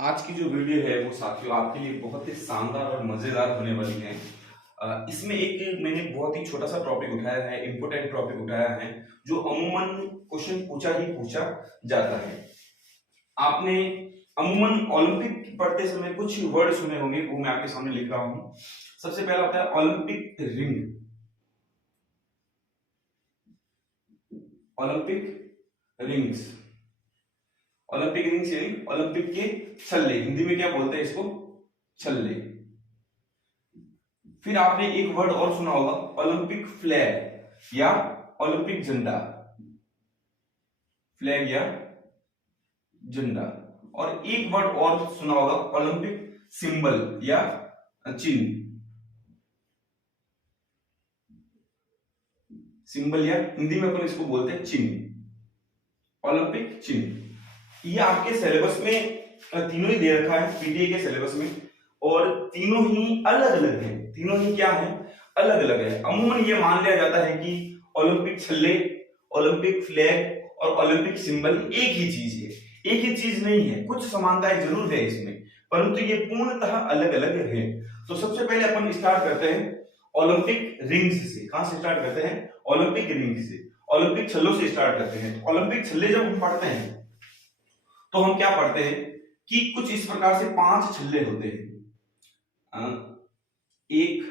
आज की जो वीडियो है वो साथियों आपके लिए बहुत ही शानदार और मजेदार होने वाली है। इसमें एक मैंने बहुत ही छोटा सा टॉपिक उठाया है, इंपोर्टेंट टॉपिक उठाया है, जो अमूमन क्वेश्चन पूछा ही पूछा जाता है। आपने अमूमन ओलंपिक पढ़ते समय कुछ वर्ड सुने होंगे, वो मैं आपके सामने लिख रहा हूं। सबसे पहला होता है Olympic ring. Olympic rings, Olympic rings यानी ओलंपिक के छल्ले, हिंदी में क्या बोलते हैं इसको? छल्ले। फिर आपने एक वर्ड और सुना होगा, ओलंपिक फ्लैग या ओलंपिक झंडा। फ्लैग या झंडा। और एक वर्ड और सुना होगा, ओलंपिक सिंबल या चिन्ह। सिंबल या हिंदी में अपन इसको बोलते हैं चिन्ह, ओलंपिक चिन्ह। ये आपके सिलेबस में तीनों ही दे रखा है, पीटीए के सिलेबस में, और तीनों ही अलग अलग है। तीनों ही क्या है? अलग अलग है। अमूमन ये मान लिया जाता है कि ओलंपिक छल्ले, ओलंपिक फ्लैग और ओलंपिक सिंबल एक ही चीज है। एक ही चीज नहीं है, कुछ समानताएं जरूर है इसमें, परंतु ये पूर्णतः अलग अलग है। तो सबसे पहले अपन स्टार्ट करते हैं ओलंपिक रिंग्स से। कहां से स्टार्ट करते हैं? ओलंपिक रिंग से, ओलंपिक छल्लों से स्टार्ट करते हैं। ओलंपिक छल्ले जब हम पढ़ते हैं तो हम क्या पढ़ते हैं कि कुछ इस प्रकार से 5 छल्ले होते हैं। 1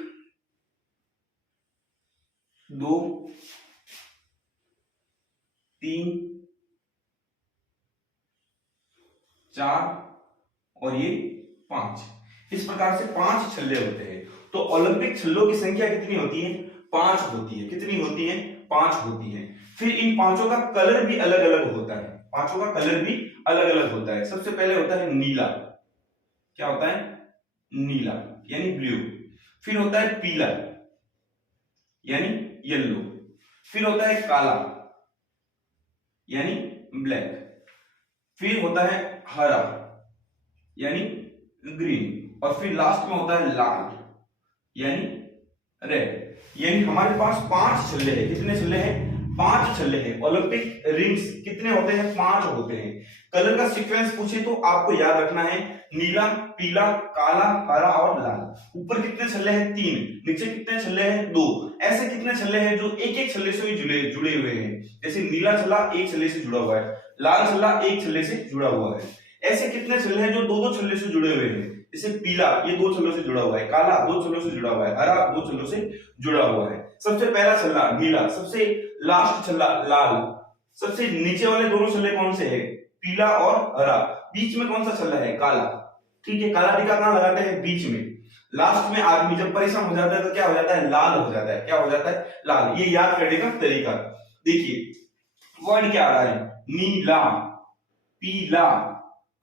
2 3 4 और ये 5। इस प्रकार से 5 छल्ले होते हैं। तो ओलंपिक छल्लों की संख्या कितनी होती है? 5 होती है। कितनी होती है? 5 होती है। फिर इन पांचों का कलर भी अलग अलग होता है। पांचों का कलर भी अलग अलग होता है। सबसे पहले होता है नीला। क्या होता है? नीला यानी ब्लू। फिर होता है पीला यानी येलो। फिर होता है काला यानी ब्लैक। फिर होता है हरा यानी ग्रीन। और फिर लास्ट में होता है लाल यानी रेड। यानी हमारे पास 5 छल्ले हैं। कितने छल्ले हैं? 5 छल्ले हैं। ओलंपिक रिंग्स कितने होते हैं? 5 होते हैं। कलर का सीक्वेंस पूछे तो आपको याद रखना है, नीला, पीला, काला, हरा और लाल। ऊपर कितने छल्ले हैं? 3। नीचे कितने छल्ले हैं? 2। ऐसे कितने छल्ले हैं जो एक एक छल्ले से जुड़े हुए हैं? जैसे नीला छल्ला एक छल्ले से जुड़ा हुआ है, लाल छल्ला एक छल्ले से जुड़ा हुआ है। ऐसे कितने छल्ले हैं जो 2-2 छल्ले से जुड़े हुए हैं? जैसे पीला ये 2 छल्लों से जुड़ा हुआ है, काला 2 छल्लों से जुड़ा हुआ है, हरा 2 छल्लों से जुड़ा हुआ है। सबसे पहला छल्ला नीला, सबसे लास्ट छल्ला लाल। सबसे नीचे वाले दोनों छल्ले कौन से हैं? पीला और हरा। बीच में कौन सा छल्ला है? काला। ठीक है, काला टीका कहां लगाते हैं? बीच में। लास्ट में आदमी जब परेशान हो जाता है तो क्या हो जाता है? लाल हो जाता है। क्या हो जाता है? लाल। ये याद करने का तरीका देखिए, वर्ड क्या आ रहा है? नीला, पीला,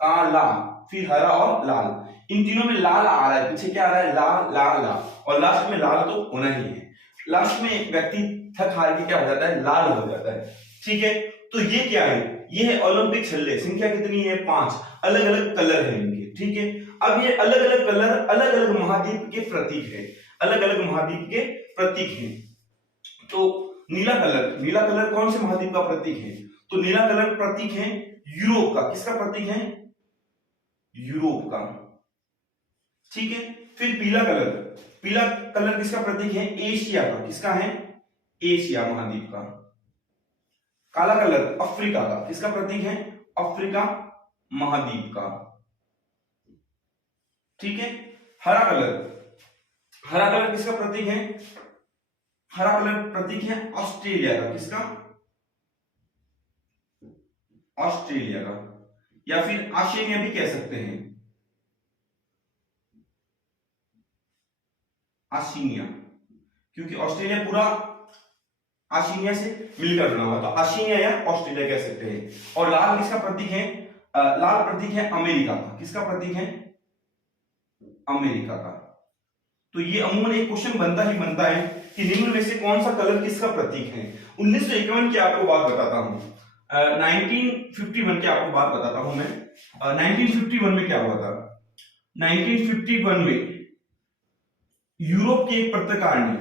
काला, फिर हरा और लाल। इन तीनों में लाल आ रहा है। पीछे क्या आ रहा है? लाल लाल लाल। और लास्ट में लाल तो होना ही है। लास्ट में व्यक्ति थक हार के क्या हो जाता है? लाल हो जाता है। ठीक है, तो ये क्या है? ये है ओलंपिक छल्ले। संख्या कितनी है? 5। अलग अलग कलर है इनके। ठीक है, अब ये अलग अलग कलर अलग अलग महाद्वीप के प्रतीक है। अलग अलग महाद्वीप के प्रतीक है। तो नीला कलर कौन से महाद्वीप का प्रतीक है? तो नीला कलर प्रतीक है यूरोप का। किसका प्रतीक है? यूरोप का। ठीक है, फिर पीला कलर किसका प्रतीक है? एशिया का। किसका है? एशिया महाद्वीप का। काला कलर अफ्रीका का। किसका प्रतीक है? अफ्रीका महाद्वीप का। ठीक है, हरा कलर किसका प्रतीक है? हरा कलर प्रतीक है ऑस्ट्रेलिया का। किसका? ऑस्ट्रेलिया का, या फिर आशियानिया भी कह सकते हैं। आशिनिया, क्योंकि ऑस्ट्रेलिया पूरा आशिनिया से मिलकर बना हुआ, तो आशिनिया या ऑस्ट्रेलिया कह सकते हैं। और लाल किसका प्रतीक है? लाल प्रतीक है अमेरिका का। किसका प्रतीक है? अमेरिका का। तो ये अमूमन एक क्वेश्चन बनता ही बनता है कि निम्न में से कौन सा कलर किसका प्रतीक है। 1951 की आपको बात बताता हूं, 1951 की आपको बात बताता हूं मैं। 1951 में क्या हुआ था? 1951 में यूरोप के एक पत्रकार ने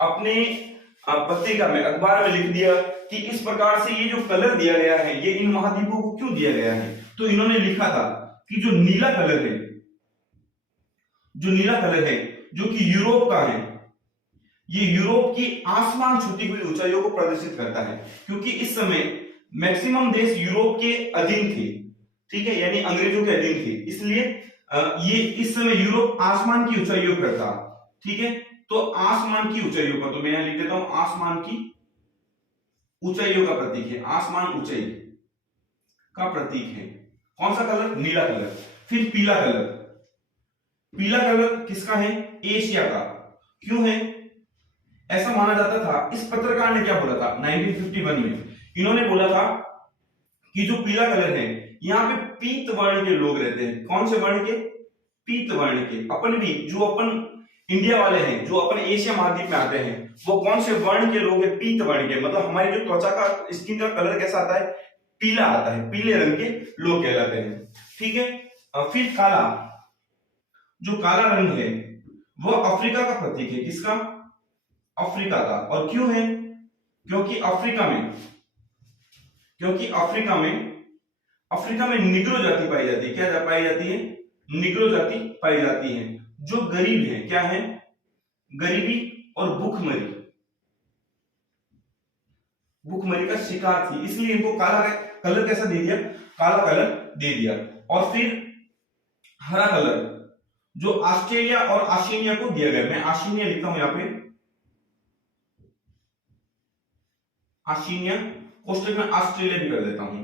अपने पत्रिका में, अखबार में लिख दिया कि इस प्रकार से ये जो कलर दिया गया है ये इन महाद्वीपों को क्यों दिया गया है। तो इन्होंने लिखा था कि जो नीला कलर है, जो नीला कलर है जो कि यूरोप का है, ये यूरोप की आसमान छूती हुई ऊंचाइयों को प्रदर्शित करता है, क्योंकि इस समय मैक्सिमम देश यूरोप के अधीन थे, ठीक है, यानी अंग्रेजों के अधीन थे, इसलिए ये इस समय यूरोप आसमान की ऊंचाइयों पर था, ठीक है। तो आसमान की ऊंचाइयों पर, तो मैं यहां लिख देता हूं आसमान की ऊंचाइयों का प्रतीक है, आसमान ऊंचाई का प्रतीक है कौन सा कलर, नीला कलर। फिर पीला कलर, पीला कलर किसका है, एशिया का। क्यों है, ऐसा माना जाता था, इस पत्रकार ने क्या बोला था 1951 में, इन्होंने बोला था कि जो पीला कलर है यहाँ पे पीत वर्ण के लोग रहते हैं। कौन से वर्ण के, पीत वर्ण के। अपन भी जो अपन इंडिया वाले हैं, जो अपन एशिया महाद्वीप में आते हैं, वो कौन से वर्ण के लोग हैं, पीत वर्ण के। मतलब हमारी जो त्वचा का, स्किन का कलर कैसा आता है, पीला आता है, पीले रंग के लोग कहलाते हैं, ठीक है। फिर काला, जो काला रंग है वो अफ्रीका का प्रतीक है, किसका, अफ्रीका का। और क्यों है, क्योंकि अफ्रीका में निग्रो जाति पाई जाती है। क्या पाई जाती है, निग्रो जाति पाई जाती है, जो गरीब है, क्या है, गरीबी और भूखमरी का शिकार थी, इसलिए इनको काला कलर कैसा दे दिया, काला कलर दे दिया। और फिर हरा कलर, जो ऑस्ट्रेलिया और आशिनिया को दिया गया, मैं आशिनिया लिखता हूं यहां पे, आशिनिया, कोष्टक में ऑस्ट्रेलिया भी कर देता हूं,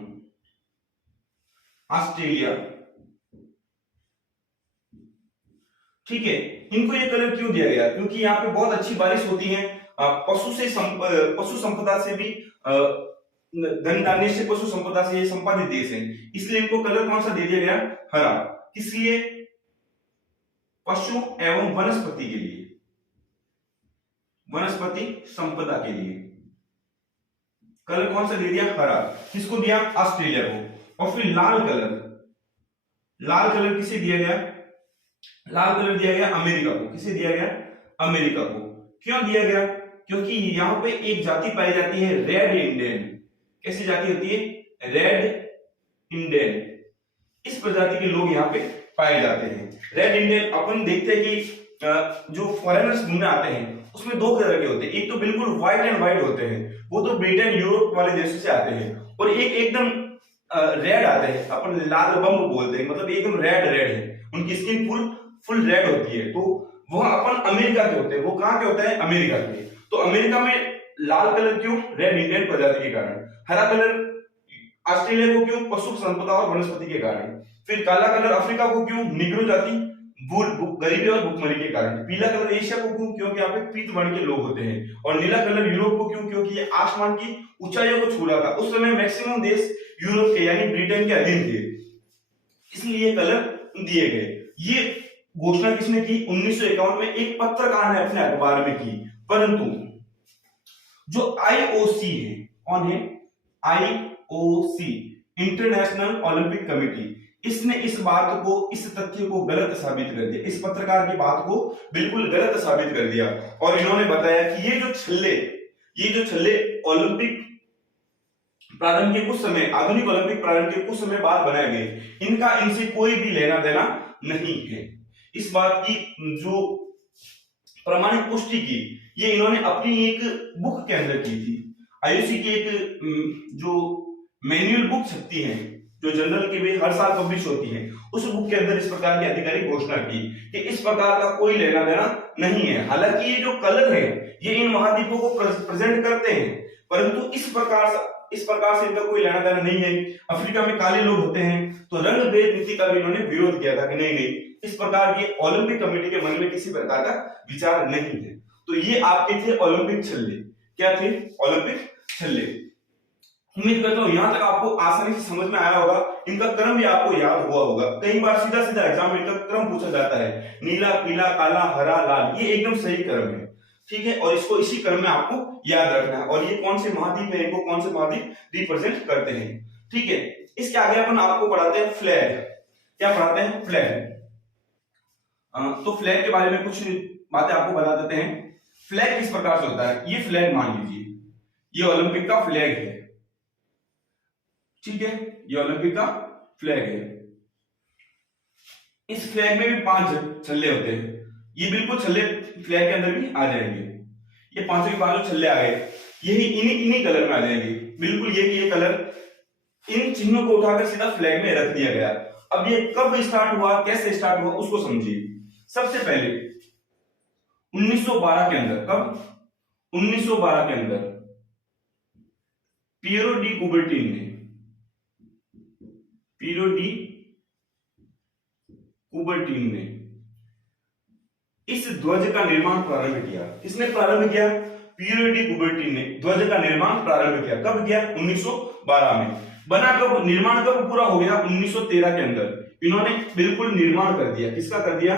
ऑस्ट्रेलिया, ठीक है। इनको ये कलर क्यों दिया गया, क्योंकि यहाँ पे बहुत अच्छी बारिश होती है, पशु संपदा से भी, धन धान्य से, पशु संपदा से ये संपादित देश है, इसलिए इनको कलर कौन सा दे दिया गया, हरा। किसलिए, पशु एवं वनस्पति के लिए, वनस्पति संपदा के लिए कलर कौन सा दे दिया, हरा। किसको दिया, ऑस्ट्रेलिया को। और फिर लाल कलर, लाल कलर किसे दिया गया, लाल कलर दिया गया अमेरिका को। किसे दिया गया, अमेरिका को। क्यों दिया गया, क्योंकि यहां पे एक जाति पाई जाती है रेड इंडियन। कैसी जाति होती है, रेड इंडियन। इस प्रजाति के लोग यहाँ पे पाए जाते हैं। रेड इंडियन अपन देखते हैं कि जो फॉरेनर्स घूमने आते हैं उसमें दो तरह के होते हैं, एक तो बिल्कुल व्हाइट एंड व्हाइट होते हैं, वो तो ब्रिटेन यूरोप वाले देशों से आते हैं, और एक एकदम रेड आते हैं, अपन लाल बम्ब बोलते हैं, मतलब एकदम रेड है, उनकी स्किन फुल रेड होती है, तो वह अपन अमेरिका के होते हैं। वो कहाँ के होते हैं, अमेरिका के। तो अमेरिका में लाल कलर क्यों, रेड इंडियन प्रजाति के कारण। हरा कलर ऑस्ट्रेलिया को क्यों, पशु संपदा और वनस्पति के कारण। फिर काला कलर अफ्रीका को क्यों, निग्रो जाति, गरीबी और भुखमरी के कारण। पीला कलर एशिया को क्यों, क्योंकि यहाँ पे पीत वर्ण के लोग होते हैं। और नीला कलर यूरोप को क्यों, क्योंकि ये आसमान की ऊंचाइयों को छू रहा था। उस समय मैक्सिमम देश यूरोप के यानी ब्रिटेन के अधीन थे, इसलिए ये कलर दिए गए। ये घोषणा किसने की, 1951 में एक पत्रकार ने अपने अखबार में की। परंतु जो आईओसी है, कौन है, आईओसी, इंटरनेशनल ओलंपिक कमेटी, इसने इस बात को, इस तथ्य को गलत साबित कर दिया। इस पत्रकार की बात को बिल्कुल गलत साबित कर दिया, और इन्होंने बताया कि ये जो छल्ले ओलंपिक प्रारंभ के कुछ समय, आधुनिक ओलंपिक प्रारंभ के कुछ समय बाद बनाए गए, इनका इनसे कोई भी लेना देना नहीं है। इस बात की जो प्रमाणिक पुष्टि की, ये इन्होंने अपनी एक बुक के अंदर की थी। आईओसी की एक जो मैनुअल बुक छपती है, जो जनरल की भी हर साल पब्लिश होती है, उस बुक के अंदर इस प्रकार की आधिकारिक घोषणा की कि इस प्रकार का कोई लेना देना नहीं है। हालांकि ये जो कलर है ये इन महाद्वीपों को प्रेजेंट करते हैं, परंतु इस प्रकार से इनका कोई लेना देना नहीं है। अफ्रीका में काले लोग होते हैं, तो रंग भेद नीति का भी इन्होंने विरोध किया था कि नहीं, इस प्रकार की ओलंपिक कमेटी के मन में किसी प्रकार का विचार नहीं है। तो ये आपके थे ओलंपिक छल्ले। क्या थे, ओलंपिक छल्ले। उम्मीद करता हूं यहां तक आपको आसानी से समझ में आया होगा। इनका क्रम भी आपको याद हुआ होगा। कई बार सीधा एग्जाम में इनका क्रम पूछा जाता है, नीला, पीला, काला, हरा, लाल, ये एकदम सही क्रम है, ठीक है। और इसको इसी क्रम में आपको याद रखना है। और ये कौन से महाद्वीप है, इनको कौन से महाद्वीप रिप्रेजेंट करते हैं, ठीक है। इसके आगे अपन आपको पढ़ाते हैं फ्लैग। क्या पढ़ाते हैं, फ्लैग। तो फ्लैग के बारे में कुछ बातें आपको बता देते हैं। फ्लैग किस प्रकार से होता है, ये फ्लैग मान लीजिए, ये ओलंपिक का फ्लैग है, ठीक है, ये ओलंपिक का फ्लैग है। इस फ्लैग में भी 5 छल्ले होते हैं, ये बिल्कुल छल्ले फ्लैग के अंदर भी आ जाएंगे, ये पांचों के पांचों छल्ले आ गए, यही इन्हीं कलर में आ जाएंगे, बिल्कुल ये कलर, इन चिन्हों को उठाकर सीधा फ्लैग में रख दिया गया। अब ये कब स्टार्ट हुआ, कैसे स्टार्ट हुआ, उसको समझिए। सबसे पहले 1912 के अंदर, कब, 1912 के अंदर पियरो डी कुबर्टिन ने, पियरो डी कुबर्टिन ने इस ध्वज का निर्माण प्रारंभ किया। किसने प्रारंभ किया? पियरो डी कुबर्टिन ने ध्वज का निर्माण प्रारंभ किया। कब किया? 1912 में। बना कब, निर्माण कब पूरा हो गया? 1913 के अंदर इन्होंने बिल्कुल निर्माण कर दिया। किसका कर दिया?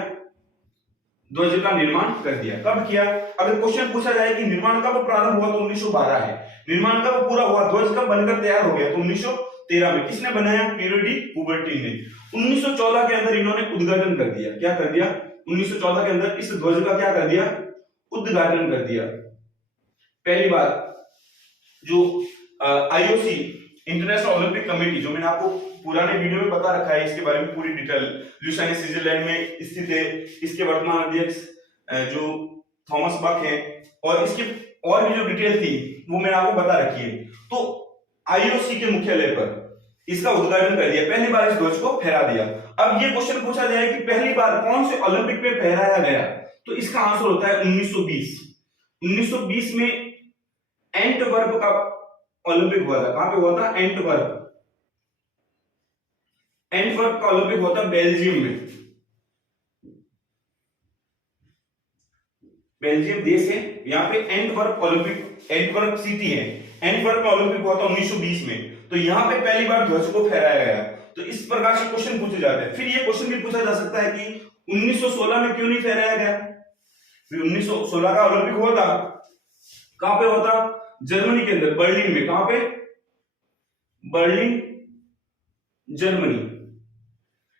ध्वज का निर्माण कर दिया। कब किया? अगर क्वेश्चन पूछा जाए कि निर्माण कब प्रारंभ हुआ तो 1912 है, निर्माण कब पूरा हुआ, ध्वज कब बनकर तैयार हो गया तो 1913 में। किसने बनाया? पियरो डी कुबर्टिन ने। 1914 के अंदर इन्होंने उद्घाटन कर दिया। क्या कर दिया? 1914 के अंदर इस ध्वज का क्या कर दिया? उद्घाटन कर दिया। पहली बार जो आईओसी, इंटरनेशनल ओलंपिक कमेटी, जो मैंने आपको पुराने वीडियो में बता रखा है, इसके बारे में पूरी डिटेल, ल्यूसाइन स्विट्जरलैंड में स्थित है, इसके वर्तमान अध्यक्ष जो थॉमस बक है, और इसके और भी जो डिटेल थी वो मैंने आपको बता रखी है। तो आईओसी के मुख्यालय पर इसका उद्घाटन कर दिया, पहली बार इस ध्वज को फहरा दिया। अब ये क्वेश्चन पूछा जाए कि पहली बार कौन से ओलंपिक में फहराया गया, तो इसका आंसर होता है 1920। 1920 में एंटवर्प का ओलंपिक हुआ था। कहां पे हुआ था? एंटवर्प। एंटवर्प का ओलंपिक हुआ था बेल्जियम में। बेल्जियम देश है, यहाँ पे एंटवर्प ओलंपिक, एंटवर्प सिटी है, एंटवर्प में ओलंपिक हुआ था 1920 में। तो यहाँ पे पहली बार ध्वज को फहराया गया। तो इस प्रकार से क्वेश्चन पूछे जाते हैं। फिर ये क्वेश्चन भी पूछा जा सकता है कि 1916 में क्यों नहीं फहराया गया? 1916 का ओलंपिक हुआ था, कहां पे हुआ था? जर्मनी के अंदर, बर्लिन में। कहां पे? Berlin, Germany.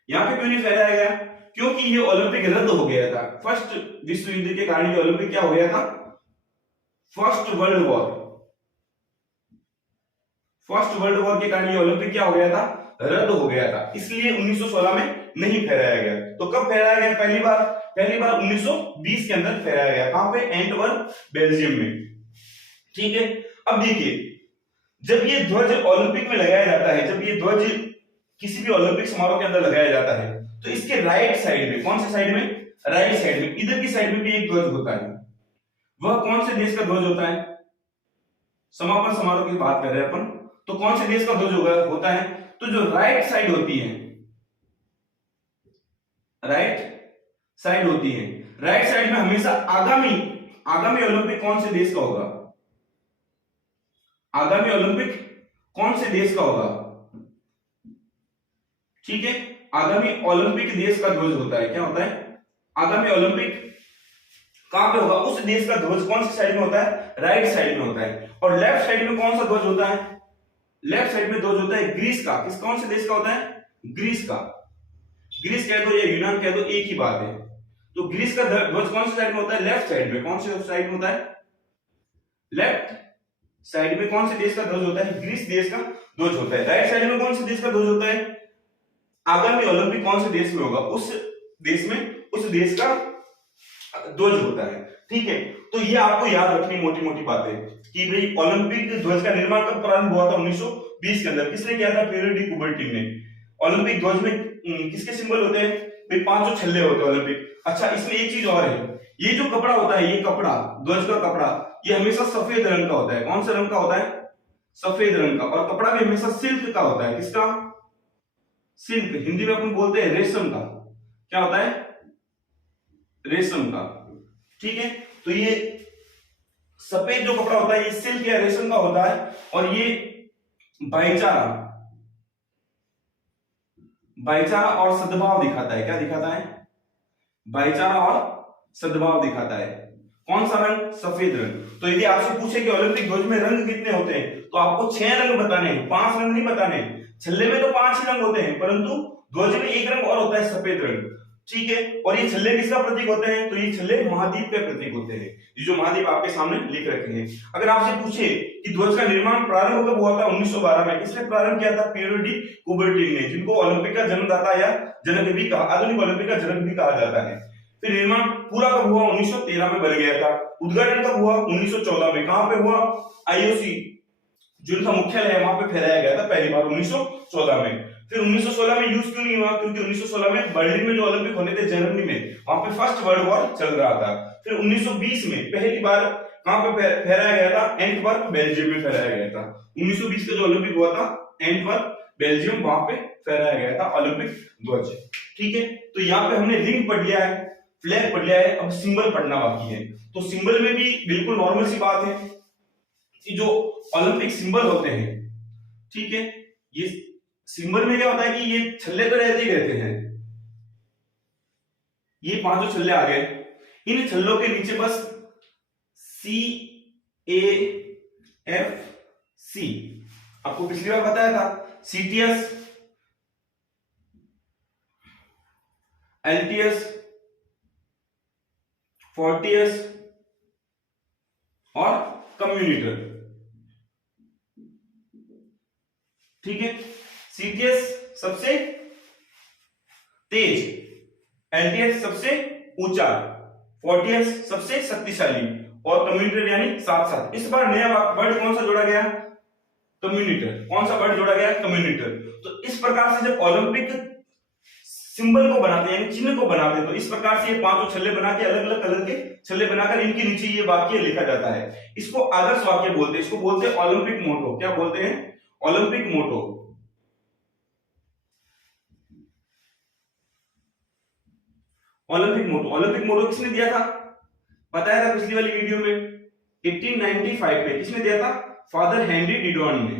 यहां पे क्यों नहीं फहराया गया? क्योंकि ये ओलंपिक रद्द हो गया था। फर्स्ट विश्व युद्ध के कारण ये ओलंपिक क्या हो गया था? First world war, first world war के कारण ये ओलंपिक क्या हो गया था? रद्द हो गया था। इसलिए 1916 में नहीं फहराया गया। तो कब फहराया गया पहली बार? पहली बार 1920 के अंदर फहराया गया। कहां पे? एंटवर्प, बेल्जियम में। ठीक है। अब देखिए, जब ये ध्वज ओलंपिक में लगाया जाता है, जब ये ध्वज किसी भी ओलंपिक समारोह के अंदर लगाया जाता है, तो इसके राइट साइड में, कौन से साइड में? राइट साइड में, इधर की साइड में भी एक ध्वज होता है। वह कौन से देश का ध्वज होता है? समापन समारोह की बात कर रहे हैं अपन, तो कौन से देश का ध्वज होता है? तो जो राइट साइड होती है, राइट साइड होती है, राइट साइड में हमेशा आगामी ओलंपिक कौन से देश का होगा? आगामी ओलंपिक कौन से देश का होगा? ठीक है, आगामी ओलंपिक देश का ध्वज होता है। क्या होता है? आगामी ओलंपिक कहां पे होगा? उस देश का ध्वज कौन सी साइड में होता है? राइट साइड में होता है। और लेफ्ट साइड में कौन सा ध्वज होता है? लेफ्ट साइड में ध्वज होता है ग्रीस का। किस, कौन से देश का होता है? ग्रीस का। ग्रीस कह दो या यूनान कह दो, एक ही बात है। तो ग्रीस का ध्वज कौन सी साइड में होता है? लेफ्ट साइड में। कौन से साइड में होता है? लेफ्ट साइड में। कौन से देश का ध्वज होता है? ग्रीस देश का ध्वज होता है। राइट साइड में कौन से देश का ध्वज होता है? आगामी ओलंपिक कौन से देश में होगा, उस देश में, उस देश का ध्वज होता है। ठीक है, तो ये आपको याद रखनी मोटी मोटी बातें कि भाई ओलंपिक ध्वज का निर्माण कब प्रारंभ हुआ था? 1920 के अंदर। किसने किया था? पियरो डी कुबर्टिन ने। ओलंपिक ध्वज में किसके सिंबल होते हैं? भाई 5 छल्ले होते हैं ओलंपिक। अच्छा, इसमें एक चीज और है, ये जो कपड़ा होता है, ये कपड़ा, ध्वज का कपड़ा, ये हमेशा सफेद रंग का होता है। कौन सा रंग का होता है? सफेद रंग का। और कपड़ा भी हमेशा सिल्क का होता है। किसका? सिल्क। हिंदी में अपन बोलते हैं रेशम का। क्या होता है? रेशम का। ठीक है, तो ये सफेद जो कपड़ा होता है ये सिल्क या रेशम का होता है। और ये भाईचारा और सद्भाव दिखाता है। क्या दिखाता है? भाईचारा और सद्भाव दिखाता है। कौन सा रंग? सफेद रंग। तो यदि आपसे पूछे कि ओलंपिक ध्वज में रंग कितने होते हैं, तो आपको 6 रंग बताने हैं, 5 रंग नहीं बताने। छल्ले में तो 5 ही रंग होते हैं, परंतु ध्वज में एक रंग और होता है, सफेद रंग। ठीक है। और ये छल्ले किसका प्रतीक होते हैं? तो ये छल्ले महाद्वीप के प्रतीक होते हैं। ये जो महाद्वीप आपके सामने लिख रखे हैं। अगर आपसे पूछे कि ध्वज का निर्माण प्रारंभ कब हुआ था? 1912 में। किसने प्रारंभ किया था? पियरो डी कुबर्टिन ने, जिनको ओलंपिक का जन्मदाता या जनक भी कहा, आधुनिक ओलंपिक का जनक भी कहा जाता है। फिर निर्माण पूरा कब हुआ? 1913 में बन गया था। उद्घाटन कब हुआ? 1914 में। कहां पे हुआ? आईओसी जो इनका मुख्यालय है वहां पे फहराया गया था पहली बार 1914 में। फिर 1916 में यूज क्यों नहीं हुआ? क्योंकि 1916 में बर्लिन में जो ओलंपिक होने थे जर्मनी में, वहां पे फर्स्ट वर्ल्ड वॉर चल रहा था। फिर 1920 में पहली बार कहां पे फहराया गया था? एंटवर्प बेल्जियम में फहराया गया था। 1920 का जो ओलंपिक हुआ था एंटवर्प बेल्जियम, वहां पे फहराया गया था ओलंपिक ध्वज। ठीक है, तो यहाँ पे हमने रिंग पढ़ लिया है, फ्लैग पढ़ लिया है, अब सिंबल पढ़ना बाकी है। तो सिंबल में भी बिल्कुल नॉर्मल सी बात है कि जो ओलंपिक सिंबल होते हैं, ठीक है, ये सिंबल में क्या होता है कि ये छल्ले तो रहते ही रहते हैं। ये पांचों छल्ले आ गए, इन छल्लों के नीचे बस CAFC, आपको पिछली बार बताया था, CTS, LTS, FORTIS और कम्युनिटर। ठीक है, CTS सबसे तेज, LTS सबसे ऊंचा, FORTIS सबसे शक्तिशाली और कम्युनिटर यानी साथ साथ। इस बार नया वर्ड कौन सा जोड़ा गया? कम्युनिटर। कौन सा वर्ड जोड़ा गया? कम्युनिटर। तो इस प्रकार से जब ओलंपिक सिंबल को बनाते हैं, चिन्ह को बनाते हैं, तो इस प्रकार से ये पांचों छल्ले बना के अलग अलग कलर के छल्ले बनाकर इनके नीचे ये वाक्य लिखा जाता है। इसको आदर्श वाक्य बोलते हैं, इसको बोलते हैं ओलंपिक मोटो। क्या बोलते हैं? ओलंपिक मोटो। ओलंपिक मोटो, ओलंपिक मोटो किसने दिया था? बताया था पिछली वाली वीडियो में, 1895 में। किसने दिया था? फादर हेनरी डिडॉन ने।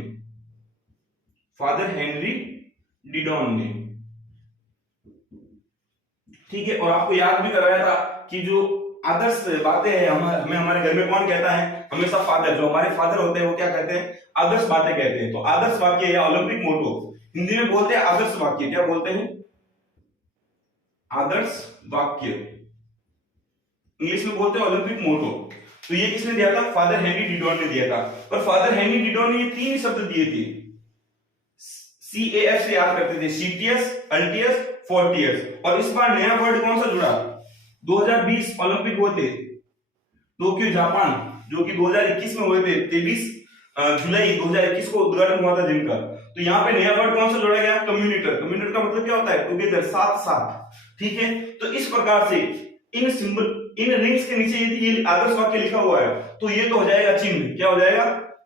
फादर हेनरी डिडॉन ने, ठीक है। और आपको याद भी कराया था कि जो आदर्श बातें हैं, हमें हमारे घर में कौन कहता है? हमेशा फादर, जो हमारे फादर होते हैं वो क्या कहते हैं? आदर्श बातें कहते हैं। तो आदर्श वाक्य या ओलंपिक मोटो हिंदी में बोलते हैं आदर्श वाक्य। क्या बोलते हैं? आदर्श वाक्य। इंग्लिश में बोलते हैं ओलंपिक मोटो। तो ये किसने दिया था? फादर हेनरी डिडॉन ने दिया था। और फादर हेनरी डिडॉन ने ये तीन शब्द दिए थे, CAF से याद करते थे, CTS, LTS, FORTIS। और इस बार नया वर्ड कौन सा जुड़ा? 2020 ओलंपिक हुए थे टोक्यो जापान, जो कि 2021 में हुए थे, 23 जुलाई 2021 को उद्घाटन हुआ था जिनका। तो यहाँ पे नया वर्ड कौन सा जोड़ा गया? कम्युनिटर। कम्युनिटर का मतलब क्या होता है? टुगेदर, साथ साथ। ठीक है, तो इस प्रकार से इन सिंबल, इन रिंग्स के नीचे यदि ये आदर्श वाक्य लिखा हुआ है तो ये तो हो जाएगा चिन्ह। क्या हो जाएगा?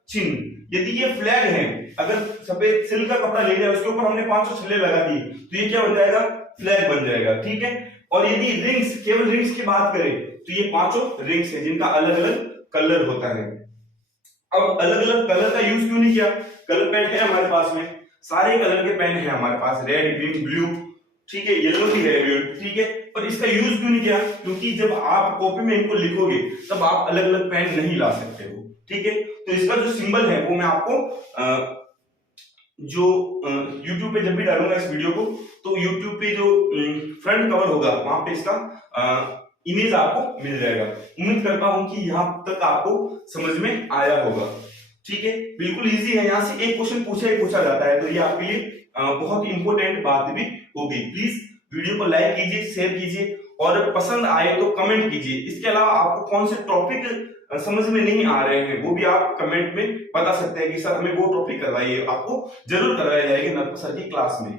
चिन्ह। यदि ये फ्लैग है, अगर सफेद सिल्क का कपड़ा ले लिया, उसके ऊपर हमने 500 छल्ले लगा दिए, तो ये क्या हो जाएगा? फ्लैग बन जाएगा। ठीक है, और यदि रिंग्स, केवल रिंग्स की बात करें तो ये पांचों रिंग्स है जिनका अलग अलग कलर होता है। अब अलग अलग कलर का यूज क्यों नहीं किया? कलर पेन है हमारे पास में, सारे कलर के पेन है हमारे पास, रेड, ग्रीन, ब्लू, ठीक है, येलो भी है, ठीक है, पर इसका यूज क्यों नहीं किया? क्योंकि जब आप कॉपी में इनको लिखोगे तब आप अलग अलग पेन नहीं ला सकते हो। ठीक है, तो इसका जो सिंबल है वो मैं आपको जो YouTube पे जब भी डालूंगा इस वीडियो को, तो YouTube पे जो फ्रंट कवर होगा वहां पे इसका इमेज आपको मिल जाएगा। उम्मीद करता हूं कि यहाँ तक आपको समझ में आया होगा। ठीक है, बिल्कुल इजी है, यहाँ से एक क्वेश्चन पूछा जाता है, तो ये आपके लिए बहुत इंपॉर्टेंट बात भी होगी। प्लीज वीडियो को लाइक कीजिए, शेयर कीजिए, और पसंद आए तो कमेंट कीजिए। इसके अलावा आपको कौन से टॉपिक समझ में नहीं आ रहे हैं वो भी आप कमेंट में बता सकते हैं कि सर हमें वो टॉपिक करवाइए, आपको जरूर करवाया जाएगा नरपत सर की क्लास में।